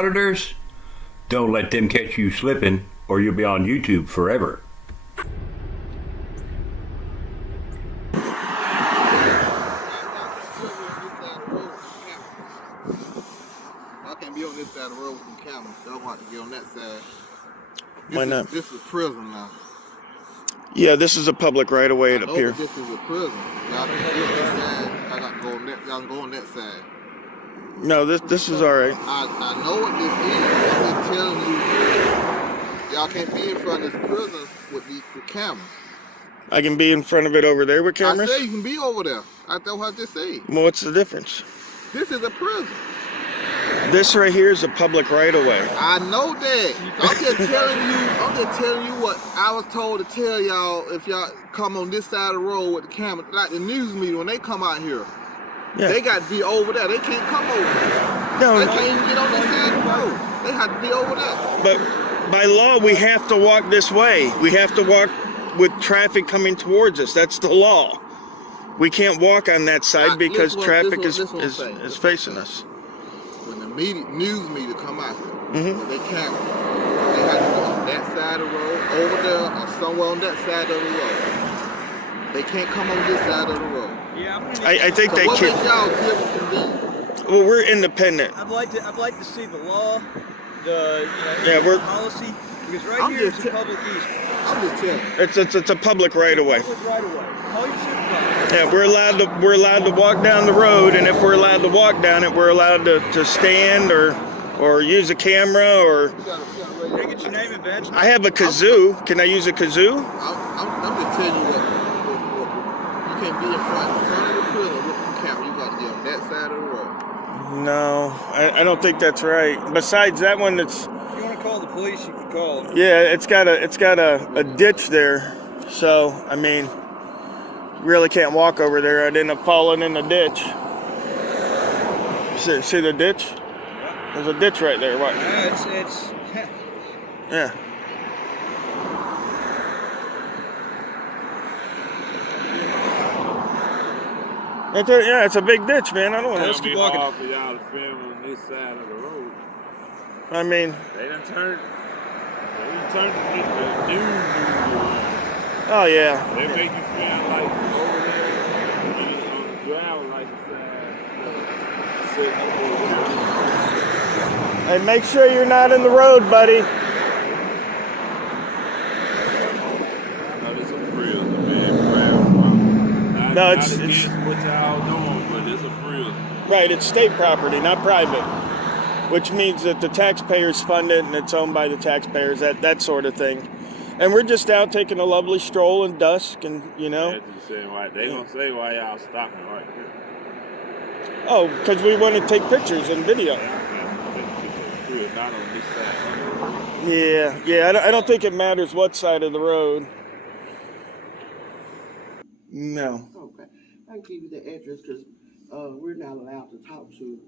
auditors, don't let them catch you slipping or you'll be on YouTube forever. I can't be on this side of the road with some cameras. Y'all want to get on that side. Why not? This is prison now. Yeah, this is a public right of way up here. This is a prison. Y'all can get on this side. I got to go on that. Y'all can go on that side. No, this is all right. I know what this is. I'm just telling you, y'all can't be in front of this prison with the cameras. I can be in front of it over there with cameras? I say you can be over there. That's what I just said. Well, what's the difference? This is a prison. This right here is a public right of way. I know that. I'm just telling you what I was told to tell y'all if y'all come on this side of the road with the camera, like the news media when they come out here. Yeah. They got to be over there. They can't come over there. No, they can't even get on this side of the road. They have to be over there. But by law, we have to walk this way. We have to walk with traffic coming towards us. That's the law. We can't walk on that side because traffic is facing us. When the news media come out here with their camera, they have to go on that side of the road, over there, or somewhere on that side of the road. They can't come on this side of the road. Yeah, I think they what can. makes y'all different from these? Well, we're independent. I'd like to see the law, the policy, because right here is a public easement. I'm just telling you. It's a public right of way. Public right of way. Call your supervisor. Yeah, we're allowed to walk down the road, and if we're allowed to walk down it, we're allowed to stand or use a camera or. Can I get your name and badge? I have a kazoo. Can I use a kazoo? I'm just telling you what you can't be in front of the prison with the camera. You got to be on that side of the road. No, I don't think that's right. Besides that one, it's. If you want to call the police, you can call them. Yeah, it's got a ditch there, so I mean, really can't walk over there. I'd end up falling in the ditch. See the ditch? There's a ditch right there. What? It's Yeah. It's a big ditch, man. I don't want to be hard for y'all to film on this side of the road. I mean, they done turned the new around. Oh yeah. They make you feel like over there on the gravel like sitting over there. Hey, make sure you're not in the road, buddy. No, this is a prison, man. No, it's what y'all doing, but it's a prison. Right, it's state property, not private. Which means that the taxpayers fund it and it's owned by the taxpayers, that sort of thing. And we're just out taking a lovely stroll in dusk and, They gonna say why y'all stopping right here. Oh, because we want to take pictures and video. Not on this side. Yeah, I don't think it matters what side of the road. No. Okay, I can give you the address because we're not allowed to talk to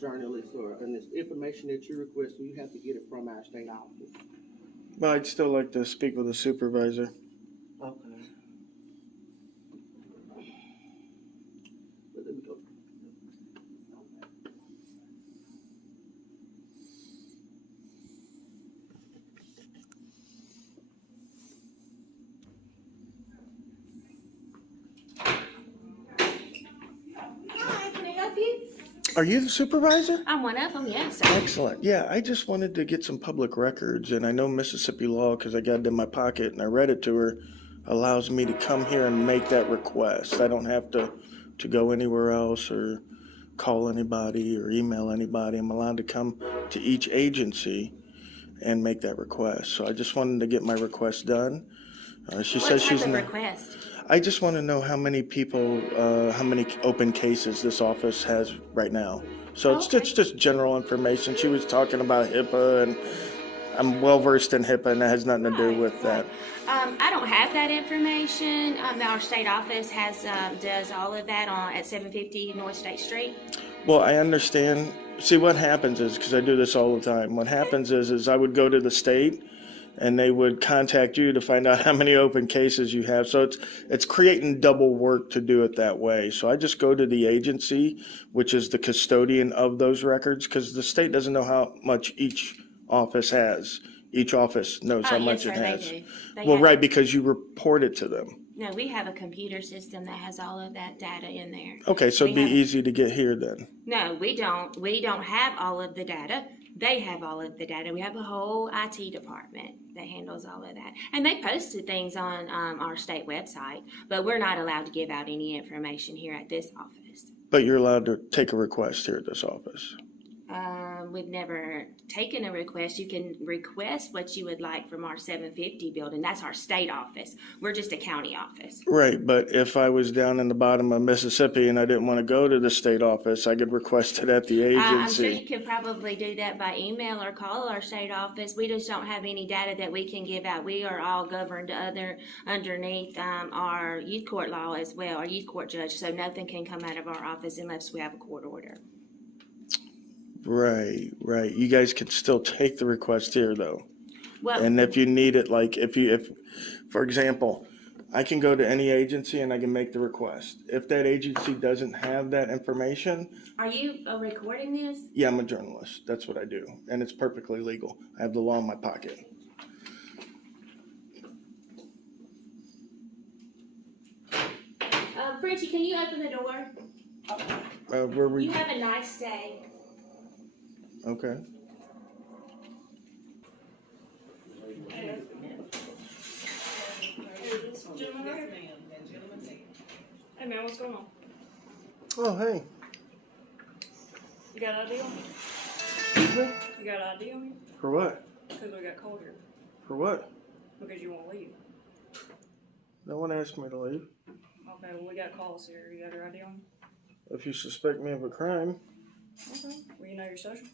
journalists and this information that you request, so you have to get it from our state office. But I'd still like to speak with a supervisor. Okay. But let me go. Hi, can I help you? Are you the supervisor? I'm one of them, yes. Excellent. Yeah, I just wanted to get some public records, and I know Mississippi law, because I got it in my pocket and I read it to her, allows me to come here and make that request. I don't have to go anywhere else or call anybody or email anybody. I'm allowed to come to each agency and make that request. So I just wanted to get my request done. She What says type she's of not. request? I just want to know how many people, how many open cases this office has right now. So it's just general information. She was talking about HIPAA, and I'm well versed in HIPAA, and that has nothing to do with that. I don't have that information. Our state office does all of that at 750 North State Street. Well, I understand. See, what happens is, because I do this all the time, what happens is I would go to the state, and they would contact you to find out how many open cases you have. So it's creating double work to do it that way. So I just go to the agency, which is the custodian of those records, because the state doesn't know how much each office has. Each office knows how much it has. They do. They Well, have- right, because you report it to them. No, we have a computer system that has all of that data in there. Okay, so it'd We be have- easy to get here then. No, we don't. We don't have all of the data. They have all of the data. We have a whole IT department that handles all of that. And they posted things on our state website, but we're not allowed to give out any information here at this office. But you're allowed to take a request here at this office. We've never taken a request. You can request what you would like from our 750 building. That's our state office. We're just a county office. Right, but if I was down in the bottom of Mississippi and I didn't want to go to the state office, I could request it at the I'm sure you agency. could probably do that by email or call our state office. We just don't have any data that we can give out. We are all governed underneath our youth court law as well, our youth court judge, so nothing can come out of our office unless we have a court order. Right. You guys can still take the request here though. Well, And if you need it, like if, for example, I can go to any agency and I can make the request. If that agency doesn't have that information, are you recording this? yeah, I'm a journalist. That's what I do. And it's perfectly legal. I have the law in my pocket. Frenchie, can you open the door? Where were You you? have a nice day. Okay. Hey man, what's going on? Oh, hey. You got ID on me? Excuse me? You got ID on me? For what? Because we got called here. For what? Because you won't leave. No one asked me to leave. Okay, well we got calls here. You got your ID on you? If you suspect me of a crime, Okay. Well, you know your social?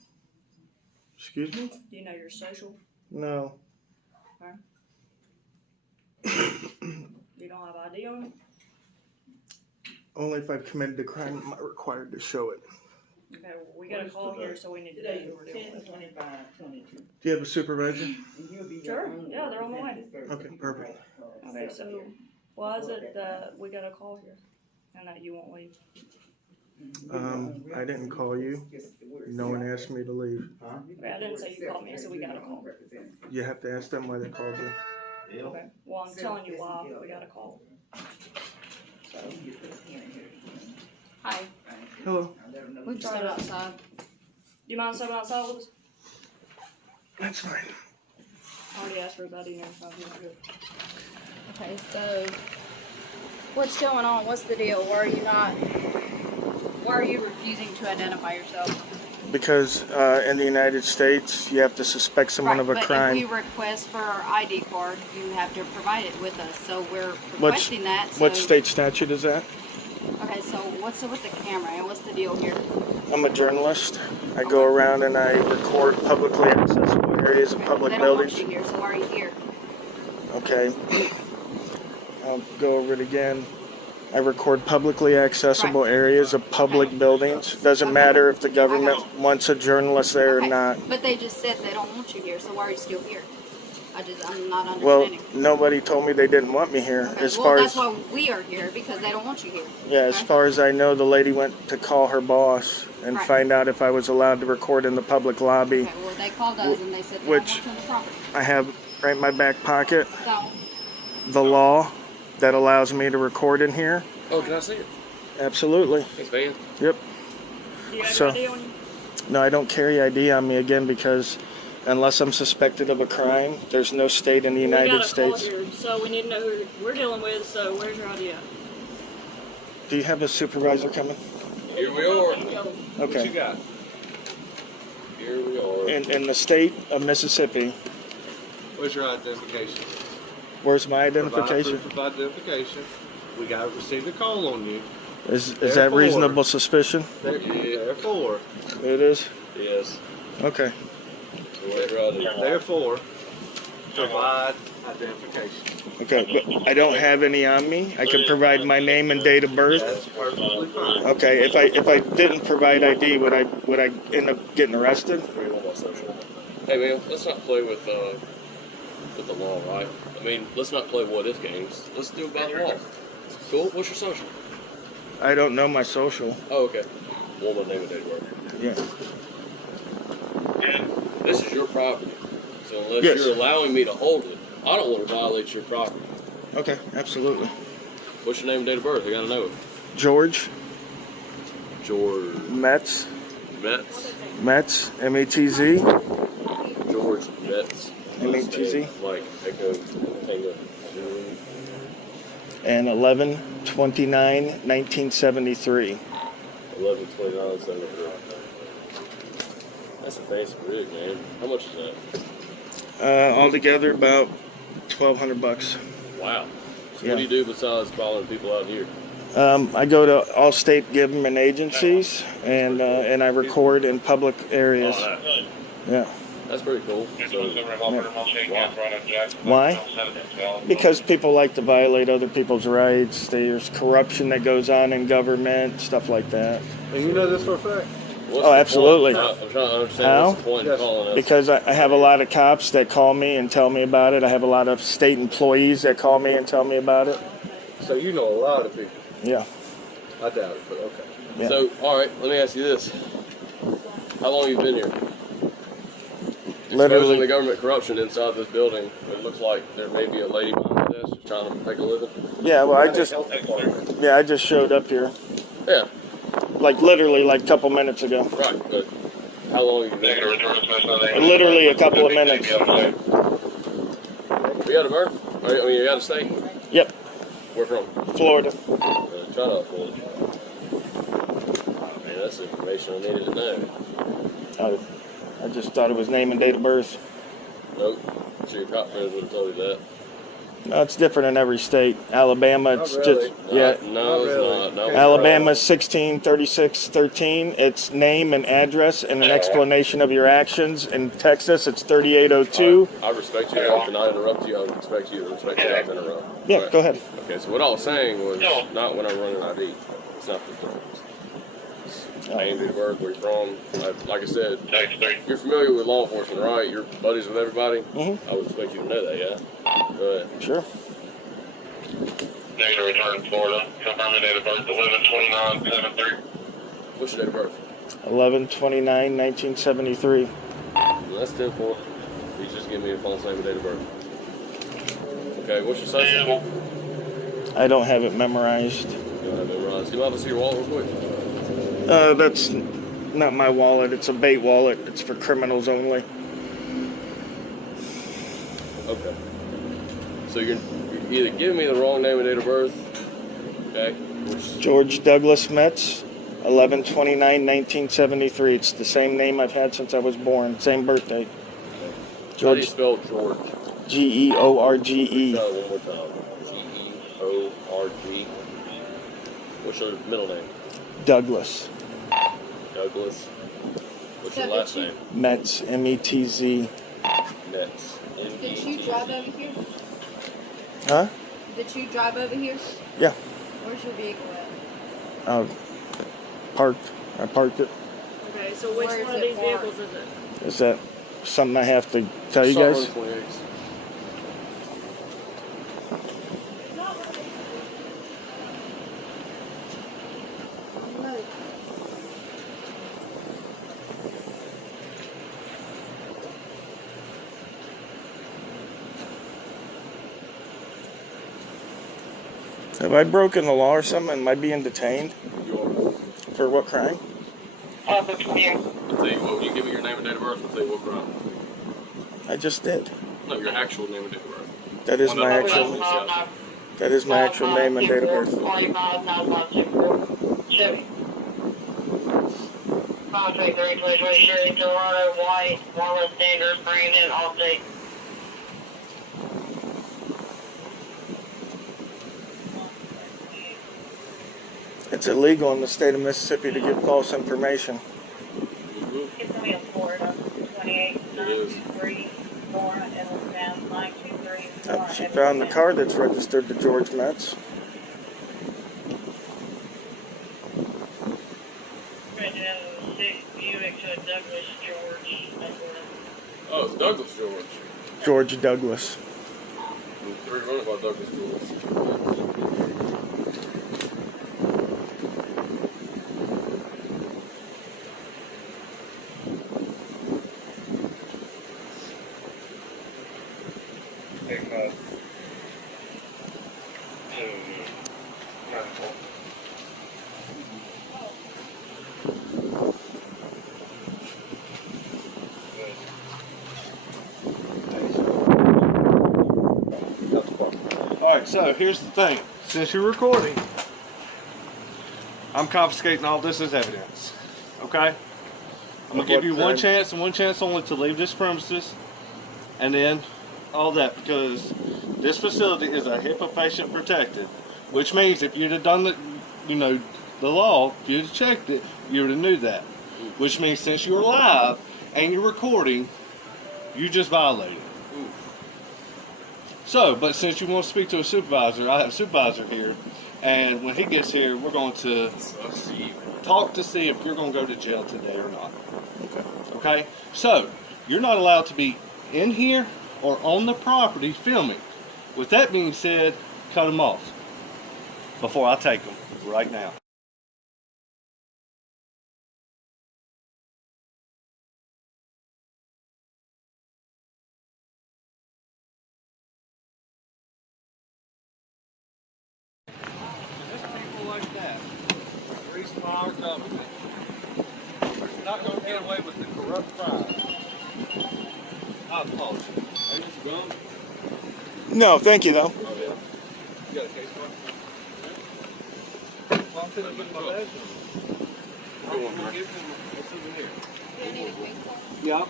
excuse me? Do you know your social? No. You don't have ID on you? Only if I've committed a crime am I required to show it. Okay, well we got a call here, so we need to know who we're dealing with. Do you have a supervisor? Sure, yeah, they're on the way. Okay, perfect. Okay, so why is it that we got a call here and that you won't leave? I didn't call you. No one asked me to leave. Okay, I didn't say you called me, I said we got a call. You have to ask them why they called you. Okay, well, I'm telling you why we got a call. So, Hi, Hello. we just got outside. do you mind stepping outside with us? That's fine. I already asked for his ID and everything. He's not good. Okay, so what's going on? What's the deal? Why are you refusing to identify yourself? Because in the United States, you have to suspect someone of a but crime. if we request for our ID card, you have to provide it with us. So we're requesting that. So, What state statute is that? Okay, so what's with the camera and what's the deal here? I'm a journalist. I go around and I record publicly accessible areas of public They don't buildings. want you here, so why are you here? Okay. I'll go over it again. I record publicly accessible areas of public buildings. Doesn't matter if the government wants a journalist there or Okay, not. but they just said they don't want you here, so why are you still here? I'm not Well, understanding. nobody told me they didn't want me here. Okay, As well, far that's as why we are here, because they don't want you here. yeah, as Okay? far as I know, the lady went to call her boss and Right. find out if I was allowed to record in the public lobby. Okay, well, they called us and they said they Which- don't want you on the property. I have right in my back pocket So, the law that allows me to record in here. Oh, can I see it? Absolutely. Thanks, man. Yep. Do you have So- your ID on you? No, I don't carry ID on me again because unless I'm suspected of a crime, there's no state in the We United got a call States. here, so we need to know who we're dealing with, so where's your ID at? Do you have a supervisor coming? Here we are. What you Okay. got? Here we are. In the state of Mississippi, What's your identification? where's my Provide identification? proof of identification. We got received a call on you. Is that Therefore- reasonable suspicion? Therefore, It is? yes. Okay. Therefore, provide identification. Okay, but I don't have any on me. I can provide my name and date of birth. That's perfectly fine. Okay, if I didn't provide ID, would I end up getting arrested? Hey man, let's not play with with the law, right? I mean, let's not play what if games. Let's do it by the law. Cool. What's your social? I don't know my social. Oh, okay. Well, my name and date of birth. Yeah. This is your property. So unless Yes. you're allowing me to hold it, I don't want to violate your property. Okay, absolutely. What's your name and date of birth? I gotta know it. George George Metz. Metz. Metz, M-E-T-Z. George Metz. M-E-T-Z. Like Echo Tango. And 11/29/1973. 11/29/73. That's a fancy rig, man. How much is that? Altogether about $1,200. Wow. So Yeah. what do you do besides following people out here? I go to all state government agencies and I record in public areas. Oh, Yeah. that's pretty cool. So, Why? Because people like to violate other people's rights. There's corruption that goes on in government, stuff like that. And you know this for a fact? Oh, absolutely. I'm trying to understand How? what's the point in calling us. Because I have a lot of cops that call me and tell me about it. I have a lot of state employees that call me and tell me about it. So you know a lot of people. Yeah. I doubt it, but okay. Yeah. So, all right, let me ask you this: how long have you been here? Exposing Literally. the government corruption inside this building. It looks like there may be a lady behind this just trying to make a living. Yeah, well, I just showed up here. Yeah. Like literally like a couple minutes ago. Right, but how long have you been here? Literally a couple of minutes. You got a birth? I mean, you got a state? Yep. Where from? Florida. Try to Florida. Man, that's information I needed to know. I just thought it was name and date of birth. Nope. Sure your cop friends would have told you that. No, it's different in every state. Alabama, it's Not really. just yeah. No, it's not. No, Alabama's 163613. It's name and address and an explanation of your actions. In Texas, it's 3802. I respect you enough to not interrupt you. I would expect you to respect me enough to interrupt. Yeah, Right. go ahead. Okay, so what I was saying was not when I'm running ID. It's not the thing. Name, date of birth, where you're from. Like I said, you're familiar with law enforcement, right? You're buddies with everybody. Mhm. I would expect you to know that, yeah? Go ahead. Sure. Negative return Florida. Confirm the date of birth 11/29/73. What's your date of birth? 11/29/1973. Well, that's 10-4. You just give me a false name and date of birth. Okay, what's your social? I don't have it memorized. You don't have it memorized. Do you mind if I see your wallet real quick? That's not my wallet. It's a bait wallet. It's for criminals only. Okay. So you're either giving me the wrong name and date of birth, okay? George Douglas Metz, 11/29/1973. It's the same name I've had since I was born. Same birthday. How do you spell George? George. Try it one more time. Georg. What's your middle name? Douglas. Douglas. What's your last name? Metz, M-E-T-Z. Metz. Did you drive over here? Huh? Did you drive over here? Yeah. Where's your vehicle at? Parked. I parked it. Okay, so which Where is one of it these parked? vehicles is it? Is that something I have to tell you guys? 28. Have I broken the law or something? Am I being detained? For what crime? I'll tell you what, you give me your name and date of birth, I'll tell you what crime. I just did. No, your actual name and date of birth. That is my actual. That is my actual name and date of birth. 533 Toronto, White, Marlon Sanders, Brandon, all day. It's illegal in the state of Mississippi to give false information. It's going to be a Florida, 2893, Florida, Edwardstown, 923. She found the car that's registered to George Metz. Buick to Douglas George. Oh, it's Douglas George. George Douglas. 3 running by Douglas George. Alright, so here's the thing. Since you're recording, I'm confiscating all this as evidence. Okay? I'm going to give you one chance and one chance only to leave this premises. And then all that, because this facility is a HIPAA patient protected. Which means if you'd have done the, the law, if you'd have checked it, you would have knew that. Which means since you're live and you're recording, you just violated. So, but since you want to speak to a supervisor, I have a supervisor here, and when he gets here, we're going to talk to see if you're going to go to jail today or not. Okay? So, you're not allowed to be in here or on the property filming. With that being said, cut them off before I take them right now. Like that, grease our government, you're not going to get away with the corrupt crime. I apologize. Are you just gone? No, thank you though. Oh, yeah. You got a case for it? Well, I'm going to get my badge. I'm going to give him a souvenir. Yeah.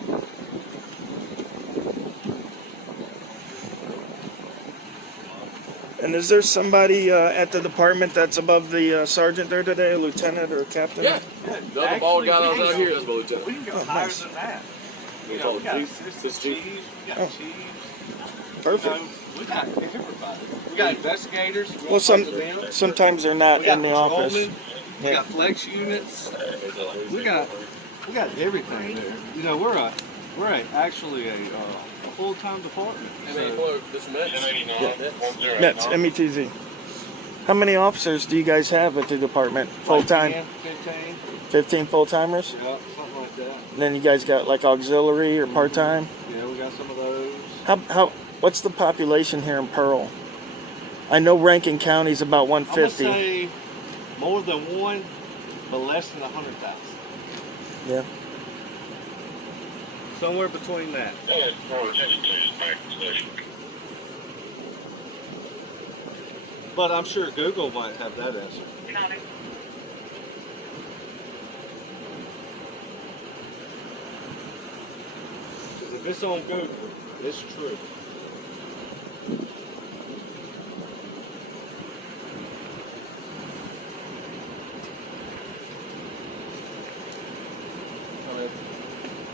And is there somebody at the department that's above the sergeant there today, a lieutenant or a captain? Yeah. The other bald guy that was out here, that's my lieutenant. We can go higher than that. We got assistant chiefs, we got chiefs. Perfect. We got everybody. We got investigators. Well, sometimes they're not in the office. We got flex units. We got everything there. We're actually a full-time department. This Mets. Mets, METZ. How many officers do you guys have at the department? Full-time? 15. 15 full-timers? Yeah, something like that. And then you guys got like auxiliary or part-time? Yeah, we got some of those. What's the population here in Pearl? I know Rankin County's about 150. I'm gonna say more than one, but less than 100,000. Yeah. Somewhere between that. But I'm sure Google might have that answer. Because if it's on Google, it's true.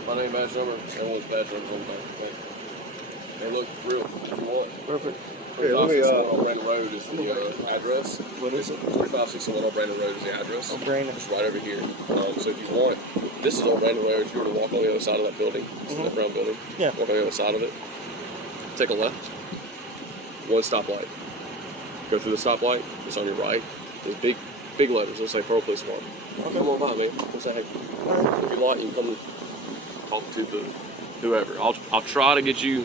My name, badge number, everyone's badge number's on the back. They look real if you want. Perfect. Here, let me, on Brandon Road is the address. What is it? 3561 on Brandon Road is the address. Oh, Brandon. It's right over here. So if you want, this is on Brandon Road. If you were to walk on the other side of that building, that brown building, yeah. Walk on the other side of it, take a left, one stoplight. Go through the stoplight, it's on your right. There's big letters. They'll say Pearl Police Department. Okay. Come on by, man. Come say hey. Right. If you like, you can come talk to whoever. I'll try to get you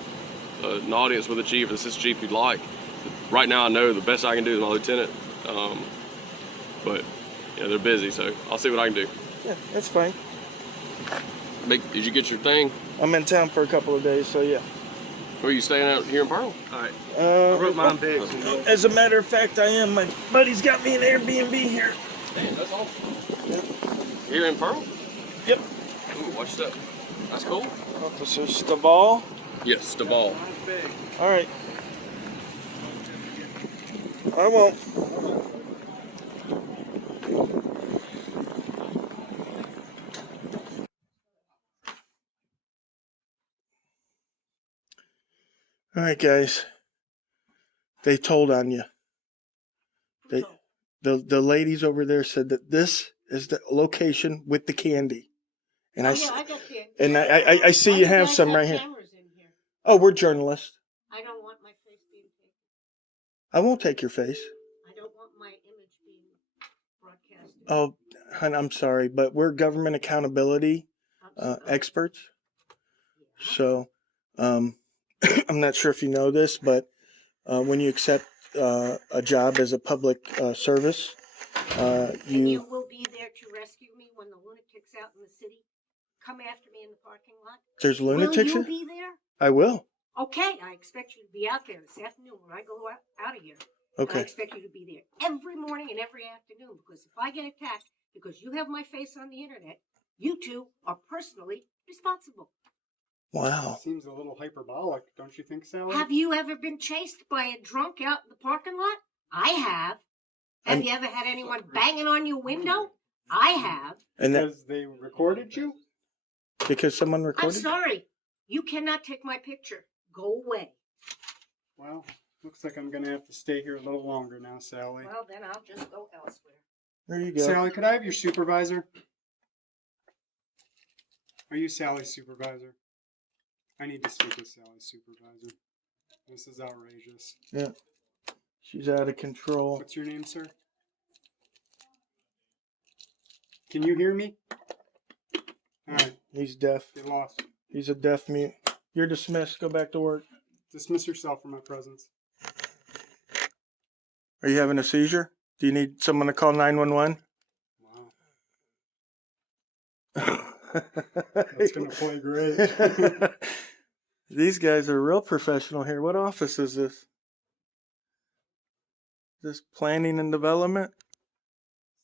an audience with the chief or the assistant chief you'd like. Right now I know the best I can do is my lieutenant, but they're busy, so I'll see what I can do. Yeah, that's fine. Did you get your thing? I'm in town for a couple of days, so yeah. Where are you staying out here in Pearl? Alright. I wrote mine big. As a matter of fact, I am. My buddy's got me an Airbnb here. Damn, that's awesome. Yeah. Here in Pearl? Yep. Ooh, watch your step. That's cool. Officer Staval? Yes, Staval. All right. I won't. All right, guys. They told on you. The ladies over there said that this is the location with the candy. And I got candy. And I see you have some right here. Oh, we're journalists. I don't want my face being taken. I won't take your face. I don't want my image being broadcasted. Oh, hon, I'm sorry, but we're government accountability experts. So, I'm not sure if you know this, but when you accept a job as a public service, And you will be there to rescue me when the lunatics out in the city come after me in the parking lot? There's lunatics. Will you be there? I will. Okay, I expect you to be out there this afternoon when I go out of here. Okay. And I expect you to be there every morning and every afternoon, because if I get attacked because you have my face on the internet, you two are personally responsible. Wow. Seems a little hyperbolic, don't you think, Sally? Have you ever been chased by a drunk out in the parking lot? I have. Have you ever had anyone banging on your window? I have. And because they recorded you? Because someone I'm recorded? sorry. You cannot take my picture. Go away. Well, looks like I'm going to have to stay here a little longer now, Sally. Well, then I'll just go elsewhere. There you go. Sally, could I have your supervisor? Are you Sally's supervisor? I need to speak with Sally's supervisor. This is outrageous. Yeah. She's out of control. What's your name, sir? Can you hear me? All right. He's deaf. Get lost. He's a deaf mute. You're dismissed. Go back to work. Dismiss yourself from my presence. Are you having a seizure? Do you need someone to call 911? Wow. That's going to play great. These guys are real professional here. What office is this? This planning and development?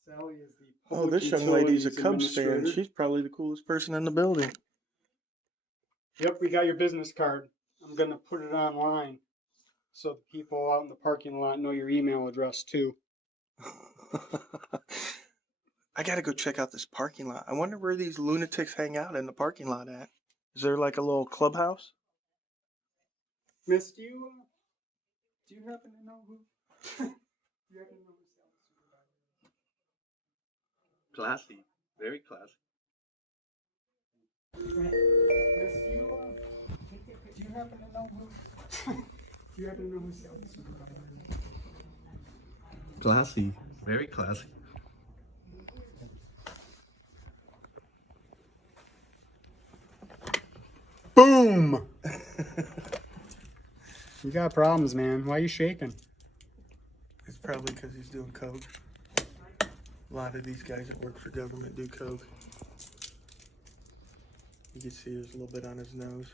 Sally is the Oh, public this young lady's a utilities Cubs fan. administrator. She's probably the coolest person in the building. Yep, we got your business card. I'm going to put it online so the people out in the parking lot know your email address too. I gotta go check out this parking lot. I wonder where these lunatics hang out in the parking lot at. Is there like a little clubhouse? Miss, do you happen to know who? Do you happen to know who Sally's supervisor is? Classy. Very classy. Miss, do you happen to know who? Do you happen to know who Sally's supervisor is? Classy. Very classy. Boom! You got problems, man. Why are you shaking? It's probably because he's doing coke. A lot of these guys that work for government do coke. You can see there's a little bit on his nose.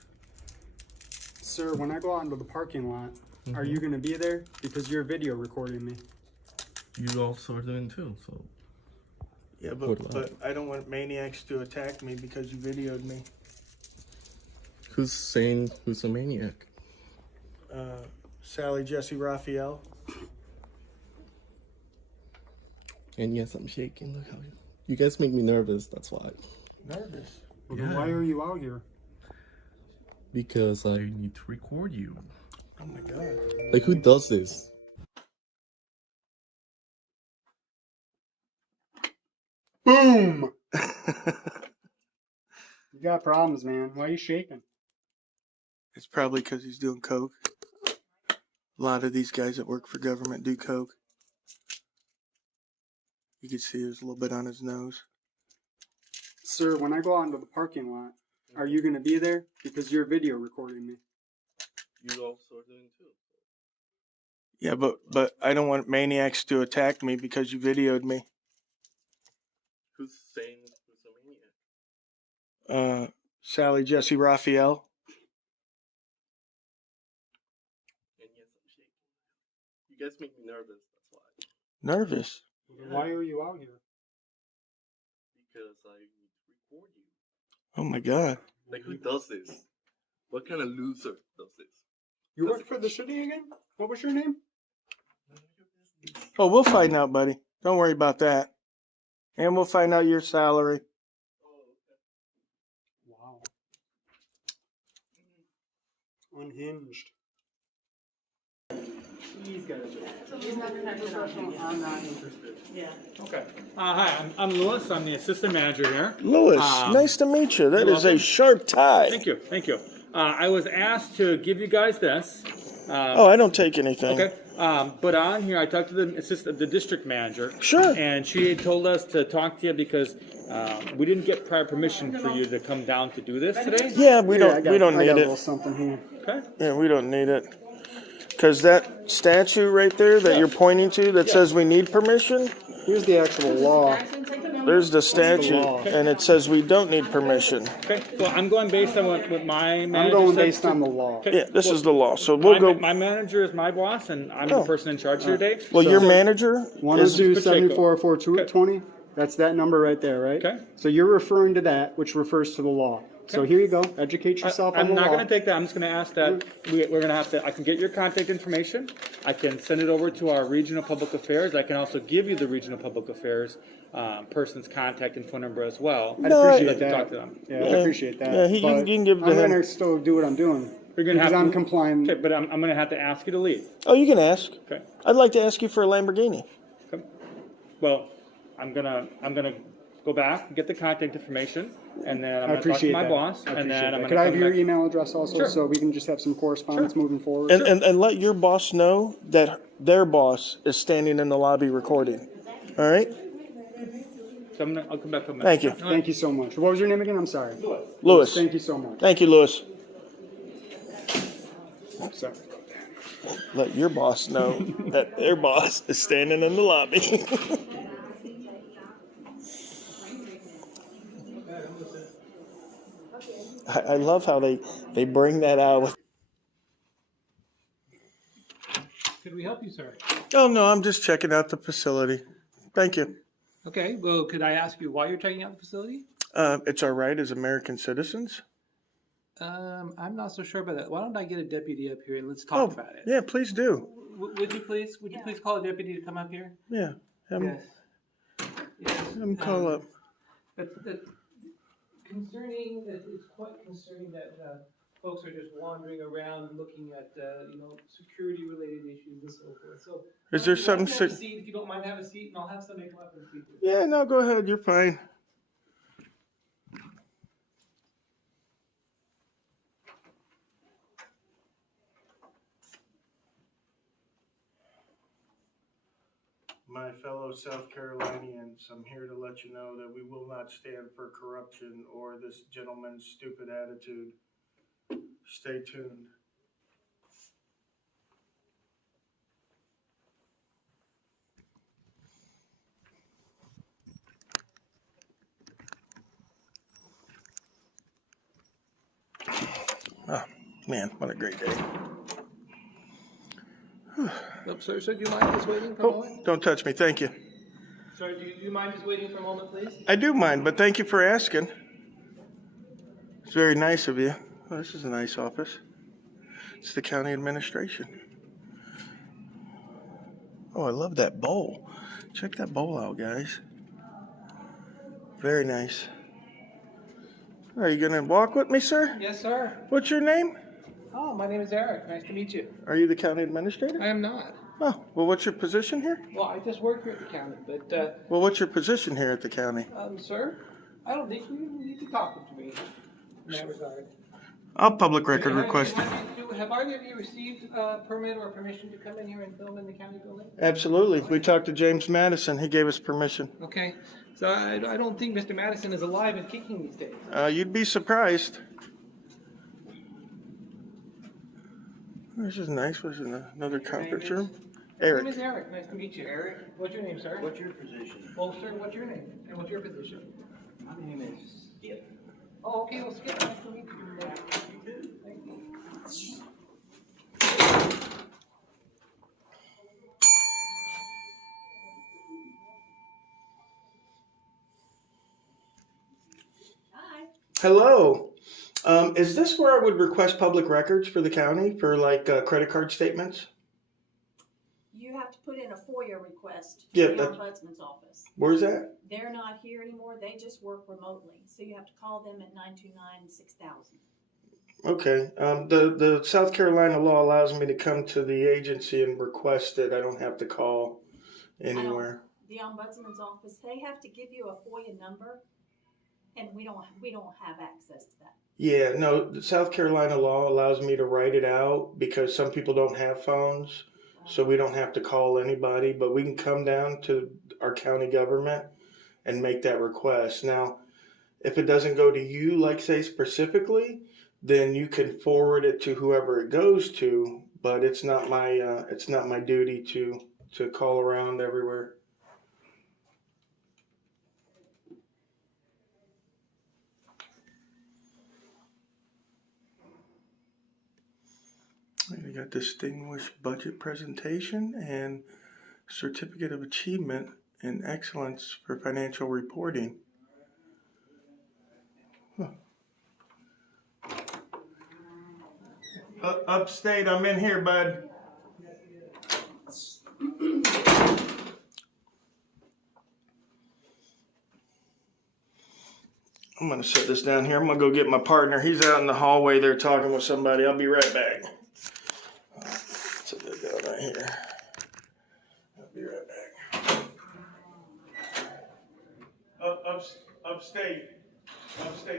Sir, when I go out into the parking lot, are you going to be there? Because you're video recording me. You also are doing too, so. Yeah, but I don't want maniacs to attack me because you videoed me. Who's saying who's a maniac? Sally Jesse Raphael. And yes, I'm shaking. Look how you guys make me nervous. That's why. Nervous? Well, then why are you out here? Because I need to record you. Oh my god. Like, who does this? Boom! You got problems, man. Why are you shaking? It's probably because he's doing coke. A lot of these guys that work for government do coke. You can see there's a little bit on his nose. Sir, when I go out into the parking lot, are you going to be there? Because you're video recording me. You also are doing too. Yeah, but I don't want maniacs to attack me because you videoed me. Who's saying who's a maniac? Sally Jesse Raphael. And yes, I'm shaking. You guys make me nervous. That's why. Nervous? Then why are you out here? Because I need to record you. Oh my god. Like, who does this? What kind of loser does this? You work for the city again? What was your name? Oh, we'll find out, buddy. Don't worry about that. And we'll find out your salary. Wow. Unhinged. These guys are. I'm not interested. Yeah. Okay. Hi, I'm Lewis. I'm the assistant manager here. Lewis, nice to meet you. That is a sharp tie. Thank you. Thank you. I was asked to give you guys this. Oh, I don't take anything. Okay. But on here, I talked to the district manager. Sure. And she had told us to talk to you because we didn't get prior permission for you to come down to do this today. Yeah, we don't need I got a little it. something here. Okay. Yeah, we don't need it. Because that statute right there that you're pointing to that says we need permission, Here's the actual law. there's the statute, and it says we don't need permission. Okay. Well, I'm going based on what my manager I'm going said based on the law. Okay. Yeah, this is the law. So we'll go. My manager is my boss, and I'm the person in charge here today. Well, your manager is 102-7404-20. That's that number right there, right? Okay. So you're referring to that, which refers to the law. So here you go. Educate yourself on the I'm law. not going to take that. I'm just going to ask that we're going to have to. I can get your contact information. I can send it over to our regional public affairs. I can also give you the regional public affairs person's contact and phone number as well. I'd appreciate to that. talk to them. Yeah, I'd appreciate that. Yeah, you can give it to I'm him. going to still do what I'm doing. You're going to because have I'm to, complying. Okay, but I'm going to have to ask you to leave. Oh, you can ask. Okay. I'd like to ask you for a Lamborghini. Okay. Well, I'm gonna go back and get the contact information, and then I'm I going to talk to appreciate my that. boss, I and appreciate then that. I'm going Could to I have your back. email address also, Sure. so we can just have some correspondence moving forward? And let your boss know that their boss is standing in the lobby recording. All right? So I'll come back to Thank you. Thank you so much. What was your name again? I'm sorry. Lewis. Thank you so much. Thank you, Lewis. Sorry. Let your boss know that their boss is standing in the lobby. I love how they bring that out with. Could we help you, sir? Oh, no, I'm just checking out the facility. Thank you. Okay, well, could I ask you why you're checking out the facility? It's our right as American citizens. I'm not so sure about that. Why don't I get a deputy up here and let's talk about it? Yeah, please do. Would you please call a deputy to come up here? Yeah. Yes. Have him call up. Concerning, it's quite concerning that folks are just wandering around looking at, security-related issues and so forth. So, Is there if you something want to have a seat, if you don't mind, have a seat, and I'll have somebody come up and speak with you. Yeah, no, go ahead. You're fine. My fellow South Carolinians, I'm here to let you know that we will not stand for corruption or this gentleman's stupid attitude. Stay tuned. Oh, man, what a great day. Sir, do you mind just waiting for a moment? Don't touch me, thank you. Sir, do you mind just waiting for a moment, please? I do mind, but thank you for asking. It's very nice of you. Oh, this is a nice office. It's the county administration. Oh, I love that bowl. Check that bowl out, guys. Very nice. Are you going to walk with me, sir? Yes, sir. What's your name? Oh, my name is Eric. Nice to meet you. Are you the county administrator? I am not. Oh, well, what's your position here? Well, I just work here at the county, but, Well, what's your position here at the county? sir, I don't think you need to talk to me in that regard. I'll public record request it. Have either of you received a permit or permission to come in here and film in the county building? Absolutely. We talked to James Madison. He gave us permission. Okay. So I don't think Mr. Madison is alive and kicking these days. You'd be surprised. This is nice. What's in another conference room? My Eric. name is Eric. Nice to meet you. Eric. What's your name, sir? What's your position? Well, sir, what's your name? And what's your position? My name is Skip. Oh, okay. Well, Skip, nice to meet you. Thank you. Hello. Is this where I would request public records for the county for like credit card statements? You have to put in a FOIA request Yeah, to the that's- ombudsman's office. Where's that? They're not here anymore. They just work remotely. So you have to call them at 929-6000. Okay. The South Carolina law allows me to come to the agency and request it. I don't have to call anywhere. The ombudsman's office, they have to give you a FOIA number, and we don't have access to that. Yeah, no, the South Carolina law allows me to write it out because some people don't have phones, so we don't have to call anybody, but we can come down to our county government and make that request. Now, if it doesn't go to you, like say specifically, then you can forward it to whoever it goes to, but it's not my duty to call around everywhere. We got distinguished budget presentation and certificate of achievement in excellence for financial reporting. Huh. Upstate, I'm in here, bud. I'm gonna set this down here. I'm gonna go get my partner. He's out in the hallway there talking with somebody. I'll be right back. Set that down right here. I'll be right back. Upstate.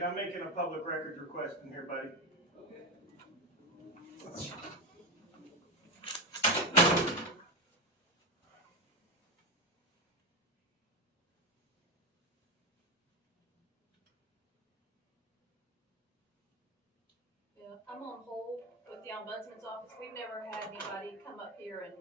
I'm making a public records request in here, buddy. Yeah, I'm on hold with the ombudsman's office. We've never had anybody come up here and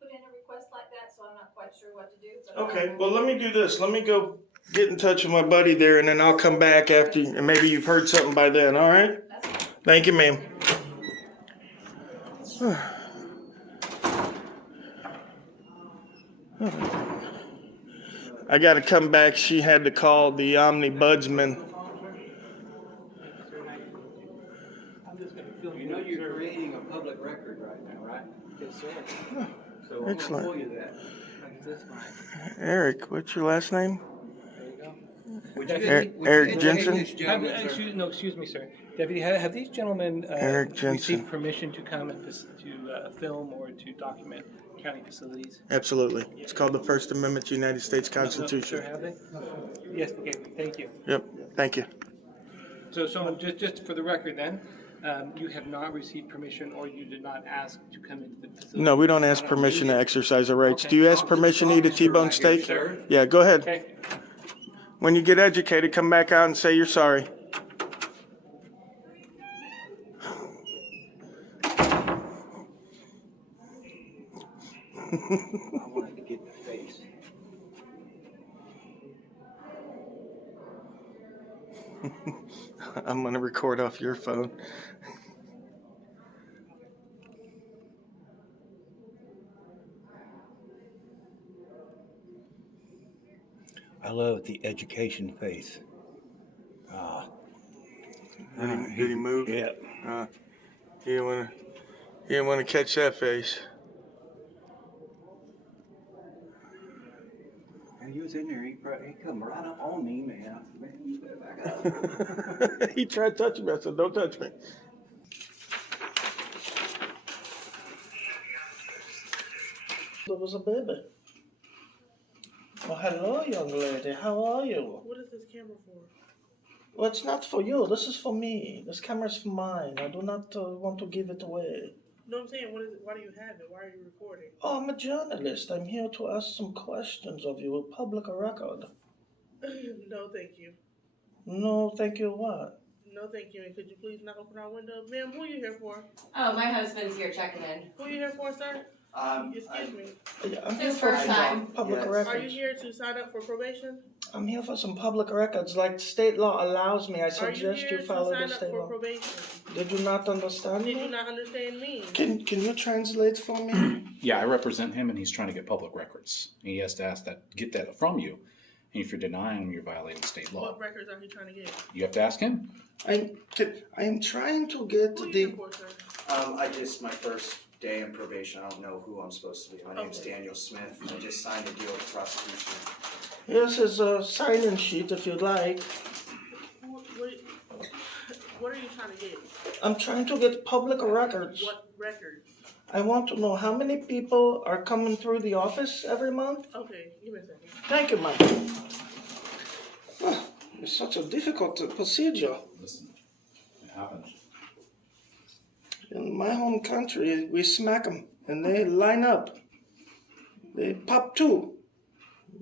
put in a request like that, so I'm not quite sure what to do. But Okay, well, let me do this. Let me go get in touch with my buddy there, and then I'll come back after, and maybe you've heard something by then, all right? Thank you, ma'am. I got to come back. She had to call the omnibudsman. You know you're creating a public record right now, right? Yes, sir. So I'm Excellent. going to pull you that. That's fine. Eric, what's your last name? There you go. Eric Jensen? Excuse me, sir. Deputy, have these gentlemen Eric Jensen. received permission to come and to film or to document county facilities? Absolutely. It's called the First Amendment to the United States Constitution. Sir, have they? Yes, okay, thank you. Yep, thank you. So just for the record then, you have not received permission or you did not ask to come into the facility? No, we don't ask permission to exercise our rights. Okay. Do you ask permission to eat a T-bone steak? Yeah, go ahead. Okay. When you get educated, come back out and say you're sorry. I wanted to get the face. I'm going to record off your phone. I love the education face. Did he move? Yeah. He didn't want to catch that face. And he was in there. He come right up on me, man. Man, you better back up. He tried touching me. I said, "Don't touch me." There was a baby. Oh, hello, young lady. How are you? What is this camera for? Well, it's not for you. This is for me. This camera's for mine. I do not want to give it away. No, I'm saying, what is it? Why do you have it? Why are you recording? Oh, I'm a journalist. I'm here to ask some questions of you. A public record. No, thank you. No, thank you. What? No, thank you. And could you please not open our window? Ma'am, who are you here for? Oh, my husband's here checking in. Who are you here for, sir? Excuse me. I'm here His for first time. public records. Are you here to sign up for probation? I'm here for some public records. Like state law allows me. I suggest you follow the Are you here to sign state up for law. probation? Did you not understand Did me? you not understand me? Can you translate for me? Yeah, I represent him, and he's trying to get public records. He has to get that from you. And if you're denying him, you're violating state law. What records are you trying to get? You have to ask him. I am trying to get Who are you the. here for, sir? I just, my first day in probation, I don't know who I'm supposed to be. My name's Daniel Smith. I just signed a deal with prosecution. This is a sign-in sheet if you'd like. What are you trying to get? I'm trying to get public records. What records? I want to know how many people are coming through the office every month. Okay, give me a second. Thank you, Mike. It's such a difficult procedure. Listen, Happens. In my home country, we smack them, and they line up. They pop too.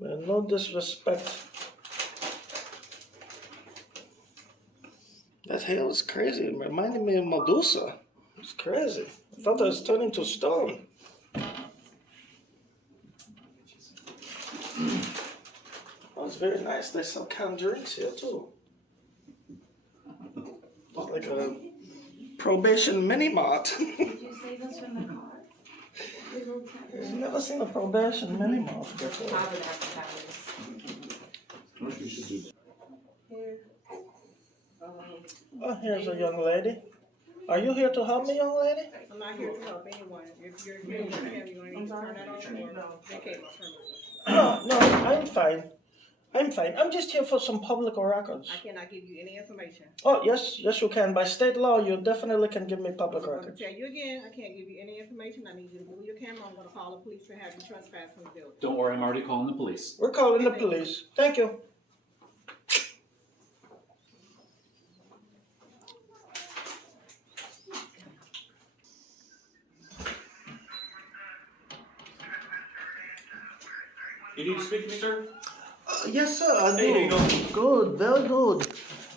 No disrespect. That hail is crazy. It reminded me of Medusa. It's crazy. I thought I was turning to stone. Oh, it's very nice. They sell canned drinks here too. It's like a probation mini mart. Did you save us from the car? I've never seen a probation mini mart before. Oh, here's a young lady. Are you here to help me, young lady? I'm not here to help anyone. If you're here to help, you're going to need to turn that off or vacate my premises. No, I'm fine. I'm fine. I'm just here for some public records. I cannot give you any information. Oh, yes, you can. By state law, you definitely can give me public I'm going records. to tell you again, I can't give you any information. I need you to move your camera. I'm going to call the police for having you trespass from the building. Don't worry, I'm already calling the police. We're calling the police. Thank you. You need to speak to me, sir? Yes, sir, I do. Hey, how you doing? Good, very good.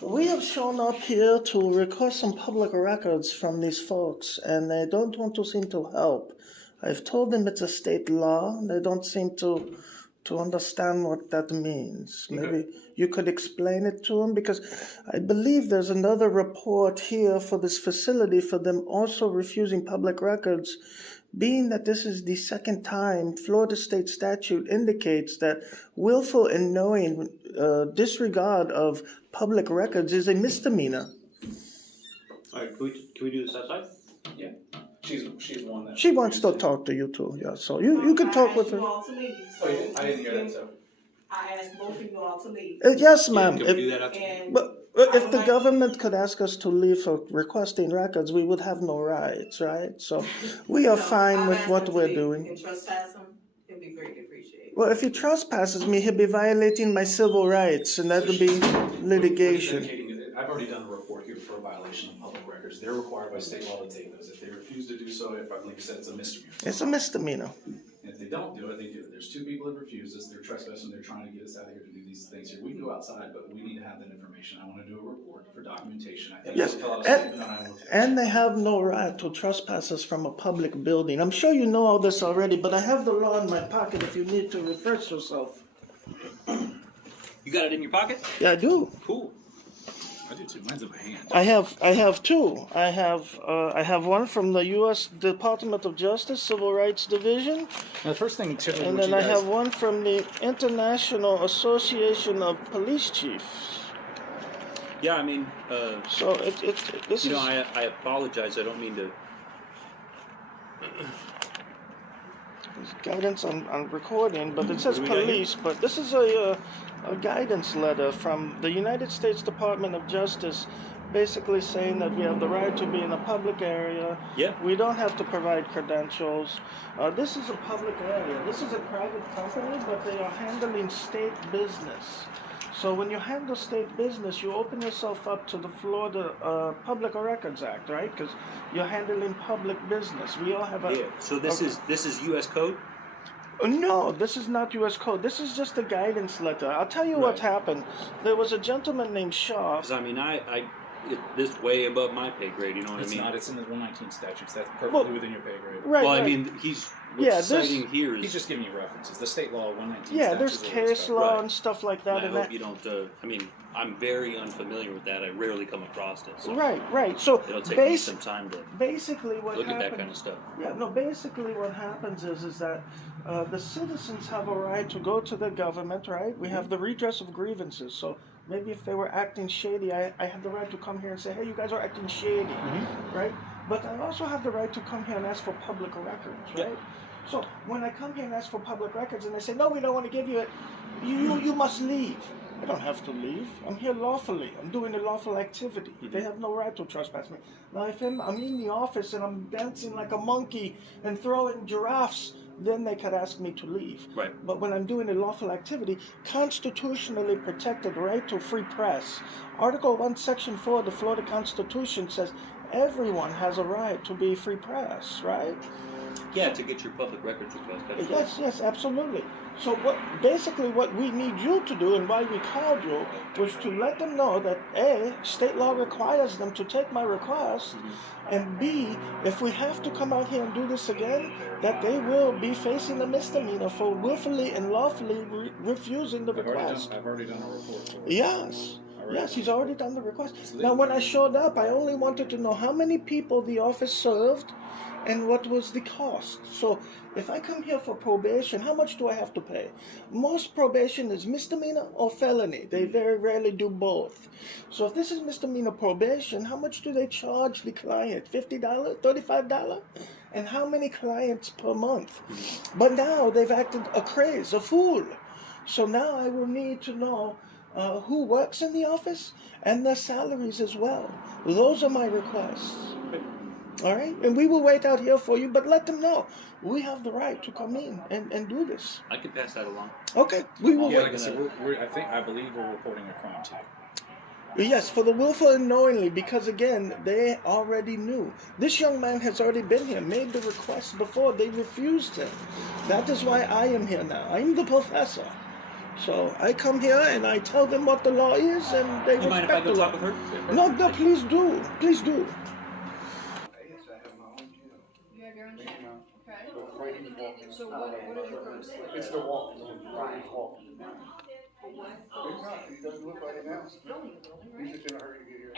We have shown up here to request some public records from these folks, and they don't want to seem to help. I've told them it's a state law. They don't seem to understand what that means. Maybe you could explain it to them, because I believe there's another report here for this facility for them also refusing public records. Being that this is the second time, Florida state statute indicates that willful and knowing disregard of public records is a misdemeanor. All right, can we do this outside? Yeah. She's one that. She wants to talk to you too, yeah. So you can talk with her. all to leave. Oh, you didn't? I didn't hear that, so. I asked both of you all to leave. Yes, ma'am. Can we do that outside? And But if the government could ask us to leave for requesting records, we would have no rights, right? So we are fine with what we're doing. and trespass them, it'd be greatly appreciated. Well, if he trespasses me, he'll be violating my civil rights, and that would be litigation. I've already done a report here for a violation of public records. They're required by state law to take those. If they refuse to do so, I believe you said it's a misdemeanor. It's a misdemeanor. And if they don't do it, they do it. There's two people that refuse us. They're trespassing. They're trying to get us out of here to do these things here. We can go outside, but we need to have that information. I want to do a report for documentation. I think Yes, they'll fill out a statement and I will. and they have no right to trespass us from a public building. I'm sure you know all this already, but I have the law in my pocket if you need to refresh yourself. You got it in your pocket? Yeah, I do. Cool. I do too. Mine's in my hand. I have two. I have one from the U.S. Department of Justice Civil Rights Division, Now, the first thing typically and what then you I guys, have one from the International Association of Police Chiefs. Yeah, I mean, So this you is. know, I apologize. I don't mean to. There's guidance on recording, but it says What do we got here? police. But this is a guidance letter from the United States Department of Justice, basically saying that we have the right to be in a public area. Yeah. We don't have to provide credentials. This is a public area. This is a private company, but they are handling state business. So when you handle state business, you open yourself up to the Florida Public Records Act, right? Because you're handling public business. We all have a. Yeah. So this is U.S. code. No, this is not U.S. code. This is just a guidance letter. I'll tell you what happened. There was a gentleman named Shaw. Because I mean, this way above my pay grade. You know what it's I mean? not. It's in the 119 statutes. That's perfectly within your pay grade. Right. Well, I right. mean, he's citing here is. He's just giving you references. The state law 119 Yeah, statutes. there's case law Right. and stuff like that. I And hope that. you don't. I mean, I'm very unfamiliar with that. I rarely come across it. So Right. So it'll take me some time to basically what look happens, at that kind of stuff. Yeah, no, basically what happens is that the citizens have a right to go to the government, right? We have the redress of grievances. So maybe if they were acting shady, I have the right to come here and say, hey, you guys are acting shady, right? But I also have the right to come here and ask for public records, right? So when I come here and ask for public records and they say, no, we don't want to give you it, you must leave. I don't have to leave. I'm here lawfully. I'm doing a lawful activity. They have no right to trespass me. Now, if I'm in the office and I'm dancing like a monkey and throwing giraffes, then they could ask me to leave. Right. But when I'm doing a lawful activity, constitutionally protected right to free press. Article 1, Section 4 of the Florida Constitution says everyone has a right to be free press, right? Yeah, to get your public records request. That's Yes, yes, absolutely. So what we need you to do and why we called you was to let them know that A, state law requires them to take my request, and B, if we have to come out here and do this again, that they will be facing a misdemeanor for willfully and lawfully refusing the request. I've already done a report for it. Yes. Yes, he's already done the request. Now, when I showed up, I only wanted to know how many people the office served and what was the cost. So if I come here for probation, how much do I have to pay? Most probation is misdemeanor or felony. They very rarely do both. So if this is misdemeanor probation, how much do they charge the client? $50? $35? And how many clients per month? But now they've acted a craze, a fool. So now I will need to know who works in the office and their salaries as well. Those are my requests. All right? And we will wait out here for you, but let them know we have the right to come in and do this. I can pass that along. Okay, we will Yeah, wait. like I said, I believe we're reporting a crime too. Yes, for the willful and knowingly, because again, they already knew. This young man has already been here, made the request before. They refused him. That is why I am here now. I'm the professor. So I come here and I tell them what the law is, and they Do you mind if I respect go the law. talk with her? No, please do. Please do. You have your own channel, okay? So what is your purpose? It's the walk. Brian's walk. He doesn't look like it now. He's just in a hurry to get here.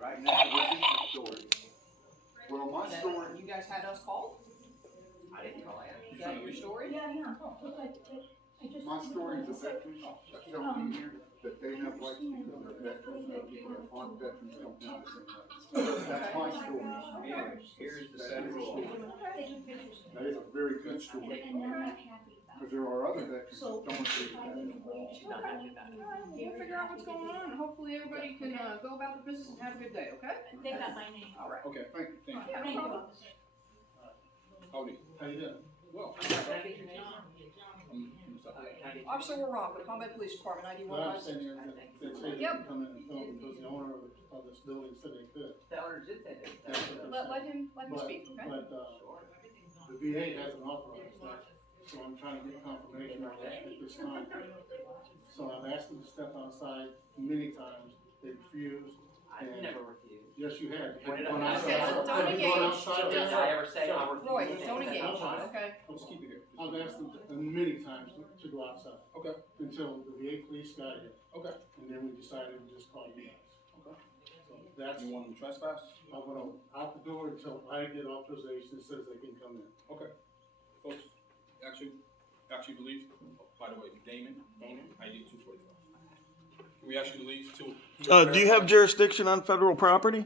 Right now, this is the story. Well, my story. You guys had us called? I didn't call you. Is that your story? Yeah. My story is the veterans that come in here, that they have rights because they're veterans, and people that aren't veterans don't have the same rights. That's my story. Here's the That is a story. story. That is a very good story. Because there are other veterans that don't agree with that. She's not happy about it. We'll figure out what's going on, and hopefully everybody can go about their business and have a good day, okay? They got my name. All right. Okay, thank you. Yeah, no problem. Howdy. How you doing? Well, Officer Warrock, the Combat Police Department, ID But I'm 156. saying here that they say they can come in and film because the owner of this building said they could. The owner did say that. That's what they Let said. him speak, okay? But, the VA hasn't authorized that, so I'm trying to get confirmation on that at this time. So I've asked them to step outside many times, they refused. I've never refused. Yes, you have. When did I- Gone Okay, outside. don't Have you engage. gone outside? Did I ever say I refused? Roy, don't engage, I'm sorry. okay? let's keep it here. I've asked them many times to go outside. Okay. Until the VA police got here. Okay. And then we decided to just call you guys. Okay. So that's, You want them to trespass? I went out the door until I get authorization that says they can come in. Okay. Folks, actually believe, by the way, Damon, ID 245. Can we ask you to leave till? Do you have jurisdiction on federal property?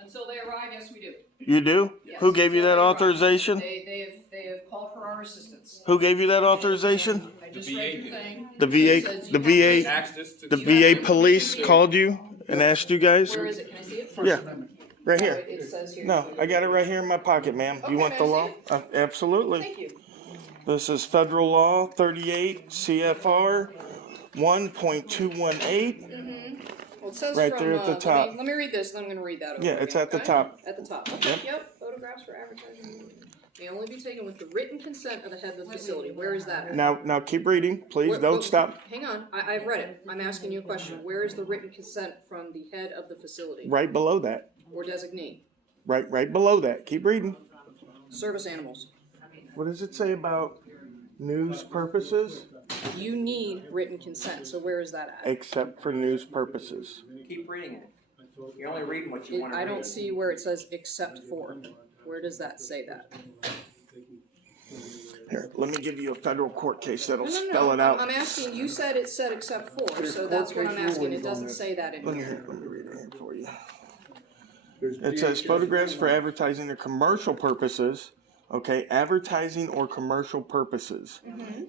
Until they arrive, yes, we do. You do? Yes. Who gave you that authorization? They have called for our assistance. Who gave you that authorization? I just read your thing. The VA police called you and asked you guys? Where is it? Can I see it? Yeah, right Oh, here. it says here. No, I got it right here in my pocket, ma'am. You want the law? Absolutely. Thank you. This is federal law 38 CFR 1.218. Well, it says Right from, there at the top. Let me read this, and I'm going to read that over Yeah, again, it's at the okay? top. At the top. Yep. Photographs for advertising may only be taken with the written consent of the head of the facility. Where is that at? Now keep reading, please. Don't stop. Hang on, I've read it. I'm asking you a question. Where is the written consent from the head of the facility? Right below that. Or designee? Right below that. Keep reading. Service animals. What does it say about news purposes? You need written consent, so where is that at? Except for news purposes. Keep reading it. You're only reading what you want to read. I don't see where it says except for. Where does that say that? Here, let me give you a federal court case that'll No. spell it out. I'm asking, you said it said except for, so that's what I'm asking. It doesn't say that Let me anywhere. read it here. It says photographs for advertising or commercial purposes. Okay, advertising or commercial purposes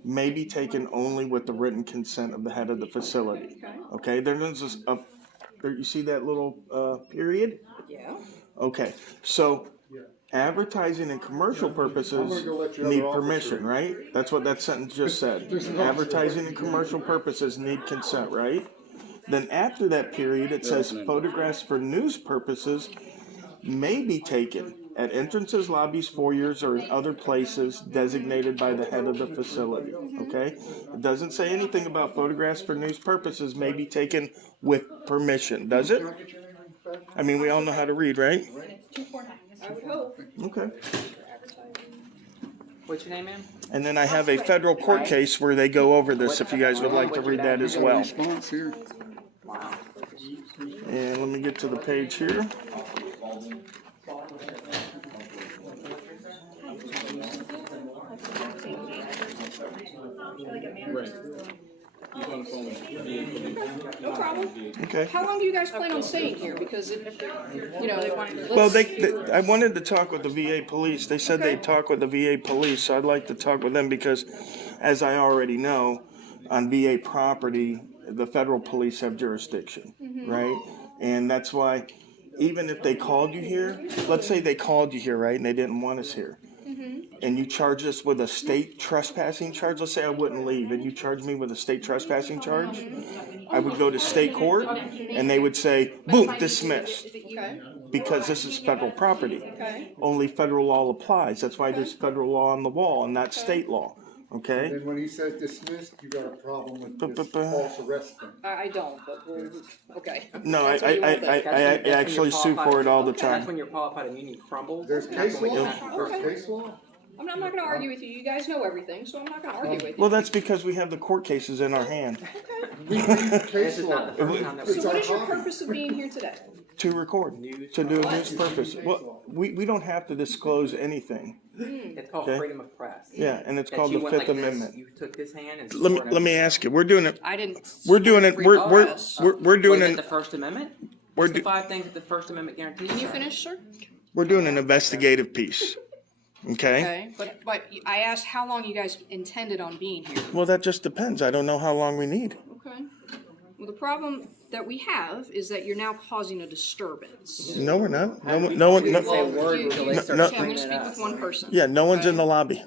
may be taken only with the written consent of the head of the facility. Okay, there's just you see that little period? Yeah. Okay, so advertising and commercial purposes need permission, right? That's what that sentence just said. Advertising and commercial purposes need consent, right? Then after that period, it says photographs for news purposes may be taken at entrances, lobbies, foyers, or in other places designated by the head of the facility. Okay? It doesn't say anything about photographs for news purposes may be taken with permission, does it? I mean, we all know how to read, right? I would hope. Okay. What's your name, ma'am? And then I have a federal court case where they go over this if you guys would like to read that as well. And let me get to the page here. No problem. Okay. How long do you guys plan on staying here? Because if, you know, Well, I wanted to talk with the VA police. They said they'd talk with the VA police, so I'd like to talk with them because, as I already know, on VA property, the federal police have jurisdiction, right? And that's why, even if they called you here, let's say they called you here, right, and they didn't want us here, and you charge us with a state trespassing charge, let's say I wouldn't leave, and you charge me with a state trespassing charge, I would go to state court, and they would say, boom, dismissed. Because this is federal property. Only federal law applies. That's why there's federal law on the wall and not state law. Okay? And when he says dismissed, you got a problem with this false arrest thing. I don't, but okay. No, I actually sue for it all the time. That's when your qualified immunity crumbles. There's case law. There's case law. I'm not going to argue with you. You guys know everything, so I'm not going to argue with you. Well, that's because we have the court cases in our hand. Case law. So what is your purpose of being here today? To record, to do a news purpose. Well, we don't have to disclose anything. It's called freedom of press. Yeah, and it's called the Fifth Amendment. You took this hand and Let me ask you. We're doing it. I didn't. We're doing it. We're doing it. it. The First Amendment. What's the 5 things that the First Amendment guarantees? Can you finish, sir? We're doing an investigative piece. Okay. But I asked how long you guys intended on being here. Well, that just depends. I don't know how long we need. Okay. Well, the problem that we have is that you're now causing a disturbance. No, we're not. No one. I'm going to speak with one person. Yeah, no one's in the lobby.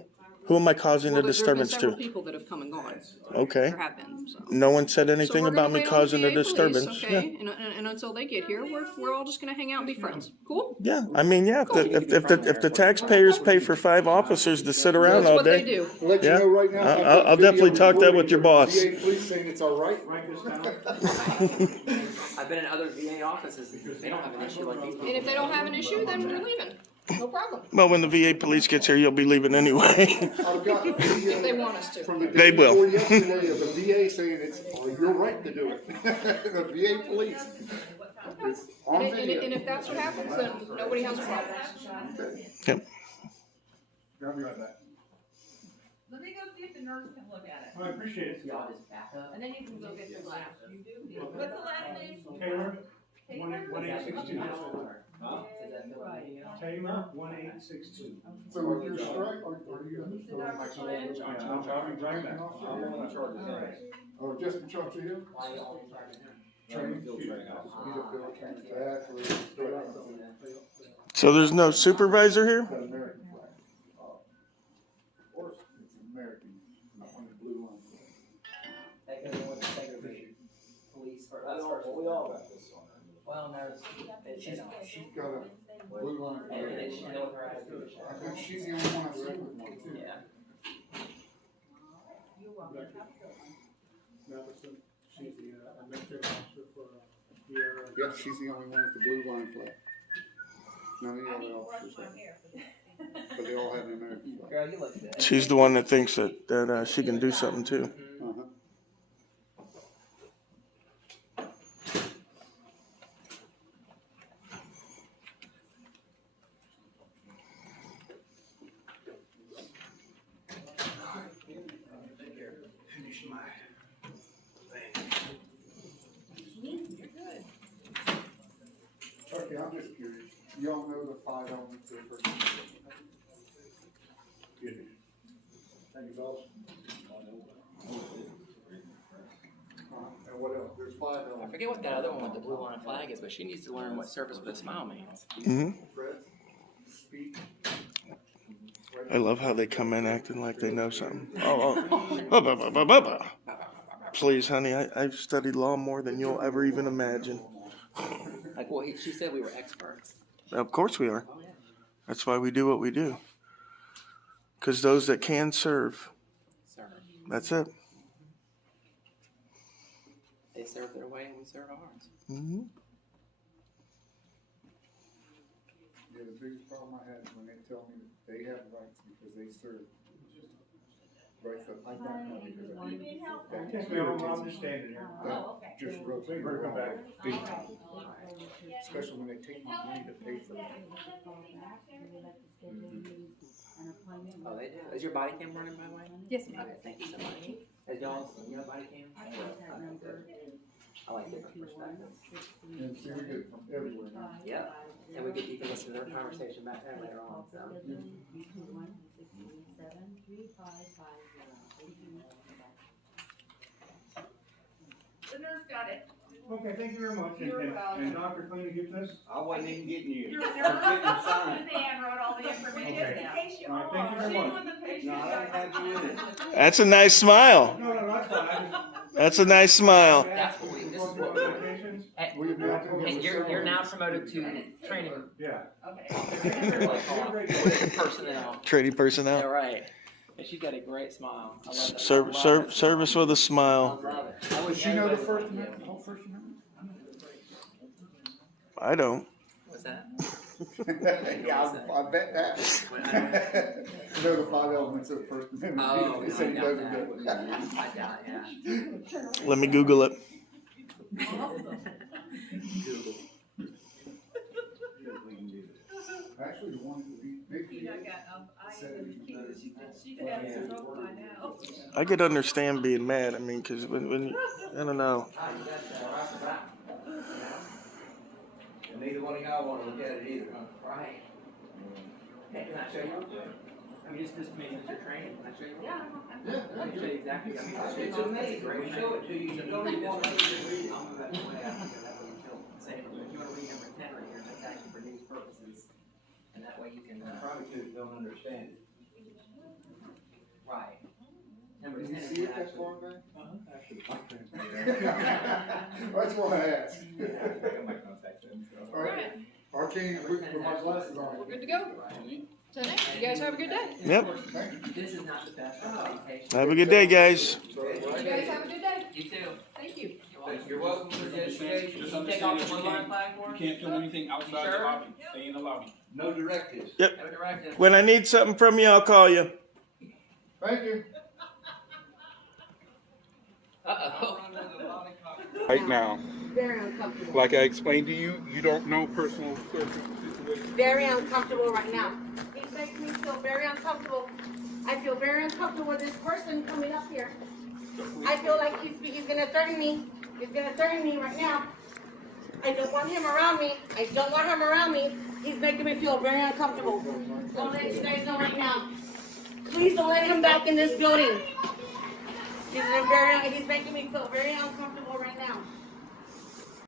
Who am I causing a disturbance There have been several to? people that have come and gone. Okay. There have been. So. No one said anything So about me causing a disturbance. Police, okay? And until they get here, we're all just going to hang out and be friends. Cool? Yeah, I mean, yeah. If the taxpayers pay for 5 officers to sit around all day, they do. I'll let you yeah, know right now. I'll definitely talk that with your boss. VA police saying it's all right. I've been in other VA offices. They don't have an issue like these. And if they don't have an issue, then we're leaving. No problem. Well, when the VA police gets here, you'll be leaving anyway. I've got If they want us to. from the They day will. before yesterday of the VA saying it's your right to do it. The VA police. It's on video. And if that's what happens, then nobody has a problem. Yep. I'll be right back. Let me go see if the nurse can look at it. I appreciate it. Y'all just back up, and then you can go get your glass. What's the last name? Taylor, 1862. Huh? Taylor, 1862. So with your strike, are you? I'm driving back. Oh, just in charge of him? Training. He's a field trainer. Exactly. So there's no supervisor here? American flag. Of course, it's American, not on the blue line. Police for us. We all got this one. Well, no, She's got a blue line. and she knows her attitude. I think she's the only one I've seen with one too. Yeah. She's the administrative officer for Sierra. Yeah, she's the only one with the blue line flag. None of the other officers have. But they all have an American flag. Girl, you look good. She's the one that thinks that she can do something too. Uh-huh. Finish my thing. Okay, I'm just curious. Y'all know the 5 elements of the First Amendment. Thank you, fellas. And what else? There's 5 elements. I forget what that other one with the blue line flag is, but she needs to learn what service with a smile means. Fred, speak. I love how they come in acting like they know something. Please, honey, I've studied law more than you'll ever even imagine. Like, well, she said we were experts. Of course we are. That's why we do what we do. Because those that can serve, that's it. They serve their way and we serve ours. Mm-hmm. Yeah, the biggest problem I had is when they tell me that they have rights because they serve. Rights that I don't have because I didn't. Yes, ma'am, I'm just standing here. That just rubs me Better come back. big time. Especially when they take my money to pay for it. Oh, they do. Is your body cam running, by the way? Yes, ma'am. Okay, thank you so much. Is y'all's, body cam? I like different perspectives. And see, we get it from everywhere now. Yep. And we can listen to their conversation back there later on, so. The nurse got it. Okay, thank you very much. You're welcome. And Dr. Clean, you get this? I wasn't even getting you. Your Getting the nurse, sign. Suzanne wrote all the information, just in case you All right, thank you are. very She's much. one of the patients. No, I didn't have you in it. That's a nice smile. No, that's fine. That's a nice smile. That's what this is what and you're now promoted to training. Yeah. Personnel. Training personnel. Yeah, right. And she's got a great smile. I love that. Service with a smile. I love it. I wish Does she know the everybody First would. Amendment? Whole First Amendment? I don't. What's that? Yeah, I bet that. You know the 5 elements of the First Amendment. Oh, He said he I doubt doesn't that. do it. I doubt, yeah. Let me Google it. Google. Actually, the one that beat Big She done got, she could have some rope by now. I could understand being mad. I mean, because when I don't know. And neither one of y'all want to look at it either, huh? Right. Hey, can I show you? I mean, just means that you're training. Can I show you? Yeah. Let me show you exactly. I mean, It's amazing. We show it to you. You don't even want to read it. I'll move that way. I think that way you feel safer. But if you want to read number 10 right here, that's actually for news purposes. And that way you can. Probably kids don't understand it. Right. Number Did 10 you is see it that actually. far back? That's why I asked. All right. Arcane, with my glasses on. We're good to go. So next, you guys have a good day. Yep. This is not the best representation. Have a good day, guys. You guys have a good day. You too. Thank you. You're welcome for the education. Just Can you take understand off that the you one line flag for You us? can't film anything outside the sure? lobby. Stay in the lobby. No directives. Yep. No directive. When I need something from you, I'll call you. Thank you. Uh-oh. Right now, Very uncomfortable. like I explained to you, you don't know personal situations. Very uncomfortable right now. He's making me feel very uncomfortable. I feel very uncomfortable with this person coming up here. I feel like he's gonna threaten me. He's gonna threaten me right now. I don't want him around me. I don't want him around me. He's making me feel very uncomfortable. I'll let you guys know right now. Please don't let him back in this building. He's making me feel very uncomfortable right now.